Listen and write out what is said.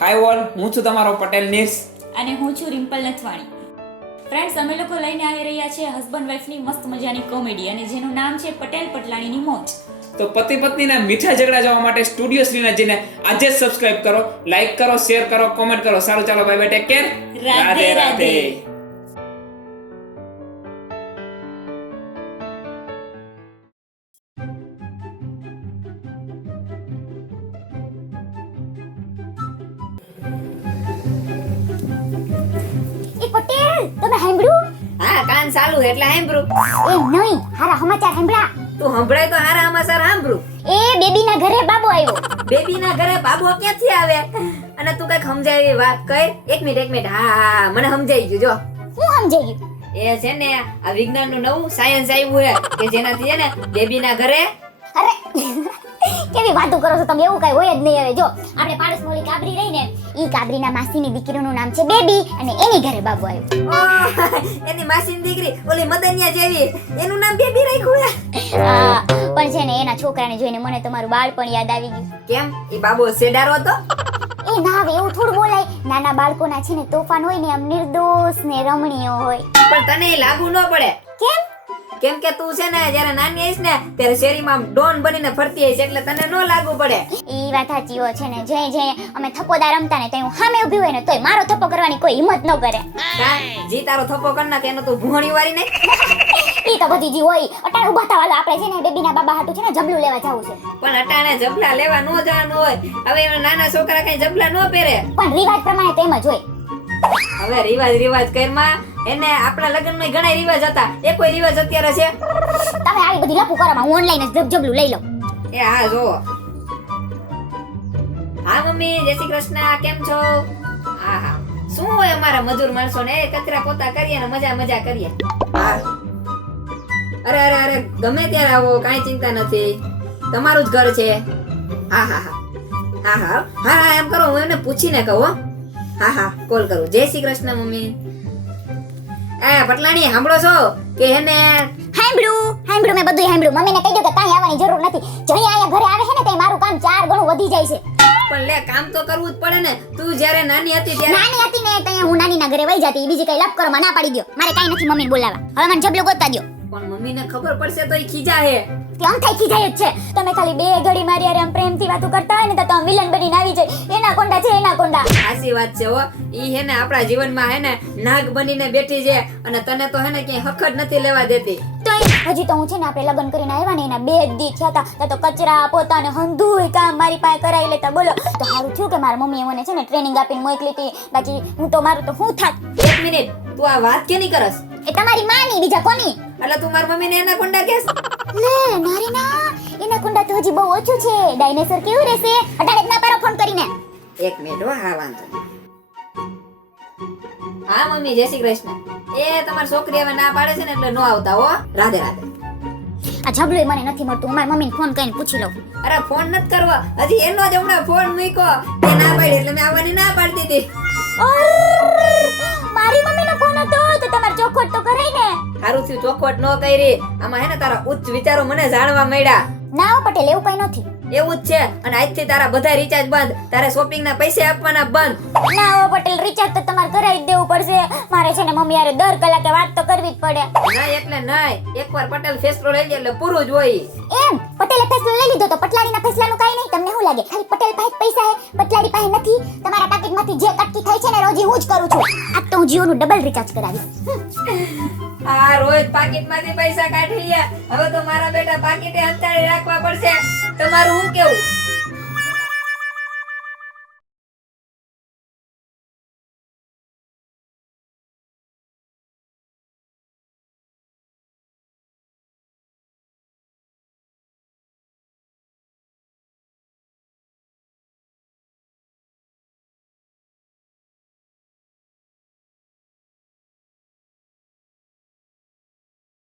હાય all, હું છું તમારો પટેલ નિર્સ અને હું છું રિમ્પલ નથવાણી. ફ્રેન્ડ્સ, અમે લોકો લઈને આવી રહ્યા છે હસબન્ડ વાઈફની મસ્ત મજાની કોમેડી અને જેનું નામ છે પટેલ પટલાણીની મોજ. તો પતિ પત્નીના મીઠા ઝઘડા જોવા માટે સ્ટુડિયો શ્રીનાથજીને આજે જ સબસ્ક્રાઇબ કરો, લાઈક કરો, શેર કરો, કોમેન્ટ કરો. સારું, ચાલો, bye bye, take care. Radhe Radhe. એ પટેલ, તમે સાંભળ્યું? હા, કાન ચાલુ એટલે સાંભળું. એ નહીં, હારા સમાચાર સાંભળ્યા. તું સંભળાય તો હારા સમાચાર સાંભળું. એ બેબીના ઘરે બાબો આવ્યો. બેબીના ઘરે બાબો ક્યાંથી આવે? અને તું કઈક સમજાય એવી વાત કર. એક મિનિટ. હા, મને સમજાઈ ગયું. જો હું સમજાઈ ગયું. એ છે ને આ વિજ્ઞાનનું નવું સાયન્સ આવ્યું છે કે જેનાથી છે ને બેબીના ઘરે અરે કેવી વાતો કરો છો તમે? એવું કઈ હોય જ નહીં. હવે જો આપણે પાડોશમાં ઓલી કાબરી રહી ને, ઈ કાબરીના માસીની દીકરીનું નામ છે બેબી અને એની ઘરે બાબો આવ્યો. ઓહ, એની માસીની દીકરી ઓલી મદનિયા જેવી, એનું નામ બેબી રાખ્યું છે. હા, પણ છે ને એના છોકરાને જોઈને મને તમારું બાળપણ યાદ આવી ગયું. કેમ? એ બાબો સેડારો હતો? એ ના, હવે એવું થોડું બોલાય. નાના બાળકોના છે ને તોફાન હોય ને આમ નિર્દોષ ને રમણીય હોય. પણ તને એ લાગુ ન પડે. કેમ? કેમ કે તું છે ને જ્યારે નાની આઈસ ને ત્યારે શેરીમાં ડોન બનીને ફરતી આઈસ એટલે તને ન લાગુ પડે. ઈ વાત સાચી હોય છે ને. જે અમે થપ્પોદાર રમતા ને તો હું સામે ઊભી હોય ને તોય મારો થપ્પો કરવાની કોઈ હિંમત ન કરે. જી તારો થપ્પો કર નાખ એનો તું ભૂણી વાળી ને. ઈ તો બધી જી હોય. અટાણે ઉભા થવા આપણે છે ને બેબીના બાબા હાટુ છે ને જબલું લેવા જવું છે. પણ અટાણે જબલા લેવા ન જવાનું હોય. હવે એના નાના છોકરા કઈ જબલા ન પહેરે. પણ રિવાજ પ્રમાણે તો એમ જ હોય. હવે રિવાજ કરમાં એને આપણા લગ્નમાં ઘણા રિવાજ હતા. એ કોઈ રિવાજ અત્યારે છે? તમે આવી બધી લપુ કરવામાં હું ઓનલાઈન જ જબલું લઈ લઉં. એ હા, જો. હા મમ્મી, જય શ્રી કૃષ્ણ, કેમ છો? હા, શું હોય અમારા મજૂર માણસો ને કચરા પોતા કરીએ ને મજા કરીએ. હા, અરે ગમે ત્યારે આવો, કાંઈ ચિંતા નથી, તમારું જ ઘર છે. હા, એમ કરો, હું એને પૂછીને કહું. હો, હા, કોલ કરું. જય શ્રી કૃષ્ણ મમ્મી. પટલાણી, સાંભળો છો કે એને હાંભળું મેં બધું હાંભળું. મમ્મીને કહી દો કે કાંઈ આવવાની જરૂર નથી. જઈ અહીંયા ઘરે આવે છે ને તે મારું કામ 4 ગણું વધી જાય છે. પણ લે, કામ તો કરવું જ પડે ને. તું જ્યારે નાની હતી ત્યારે નાની હતી ને ત્યાં હું નાનીના ઘરે વઈ જતી. બીજી કઈ લપ કરવામાં ના પાડી દો. મારે કાંઈ નથી મમ્મીને બોલાવા. હવે મને જબલું ગોતવા દો. પણ મમ્મીને ખબર પડશે તો એ ખીજા હે. ત્યાં થઈ ખીજાય જ છે. તમે ખાલી બે ઘડી મારી હારે આમ પ્રેમથી વાતો કરતા હોય ને તો તમે વિલન બનીને આવી જાય. એના કોંડા છે, એના કોંડા. સાચી વાત છે હો. ઈ હે ને આપણા જીવનમાં હે ને નાગ બનીને બેઠી છે અને તને તો હે ને ક્યાંય હક જ નથી લેવા દેતી. તો હજી તો હું છે ને આપણે લગ્ન કરીને આવ્યા ને એના 2 દી થયા હતા તો કચરા પોતાને હંધુય કામ મારી પાસે કરાવી લેતા. બોલો, તો સારું થયું કે મારા મમ્મીએ મને છે ને ટ્રેનિંગ આપીને મોકલી હતી. બાકી હું તો મારું તો હું થાત. એક મિનિટ, તું આ વાત કેની કરસ? એ તમારી માની, બીજા કોની? એટલે તું મારી મમ્મીને એના કોંડા કેસ? લે નારી ના, એના કુંડા તો હજી બહુ ઓછું છે. ડાયનેસર કેવું રહેશે? અટાણે જ ના પારો ફોન કરીને. એક મિનિટ હો. હા, વાંધો નહીં. હા મમ્મી, જય શ્રી કૃષ્ણ. એ તમારી છોકરી હવે ના પાડે છે ને એટલે નો આવતા હો. રાધે રાધે. આ જબલું મને નથી મળતું. મારી મમ્મીને ફોન કરીને પૂછી લઉં. અરે ફોન નથી કરવો, હજી એનો જ હમણાં ફોન મૂક્યો. તે ના પાડી એટલે મેં આવવાની ના પાડતી હતી. મારી મમ્મીનો ફોન હતો તો તમારે ચોખવટ તો કરાય ને. હારું થયું ચોખવટ ન કરી. આમાં હે ને તારા ઉચ્ચ વિચારો મને જાણવા મળ્યા. ના હો પટેલ, એવું કઈ નથી. એવું જ છે. અને આજથી તારા બધા રિચાર્જ બંધ, તારે શોપિંગ ના પૈસા આપવાના બંધ. ના હો પટેલ, રિચાર્જ તો તમારે કરાવી જ દેવું પડશે. મારે છે ને મમ્મી યારે દર કલાકે વાત તો કરવી જ પડે. નહીં એટલે નહીં, એકવાર પટેલ ફેસલો લઈ લે એટલે પૂરું જ હોય. એમ પટેલે ફેસલો લઈ લીધો તો પટલાડીના ફેસલાનું કાઈ નહીં? તમને શું લાગે ખાલી પટેલ પાસે પૈસા હે, પટલાડી પાસે નથી? તમારા પાકીટમાંથી જે કટકી થાય છે ને રોજ હું જ કરું છું. આજ તો હું જીઓનું ડબલ રિચાર્જ કરાવીશ. આ રોજ પાકીટમાંથી પૈસા કાઢી લે. હવે તો મારા બેટા પાકીટે અંતાડી રાખવા પડશે. તમારું શું કેવું?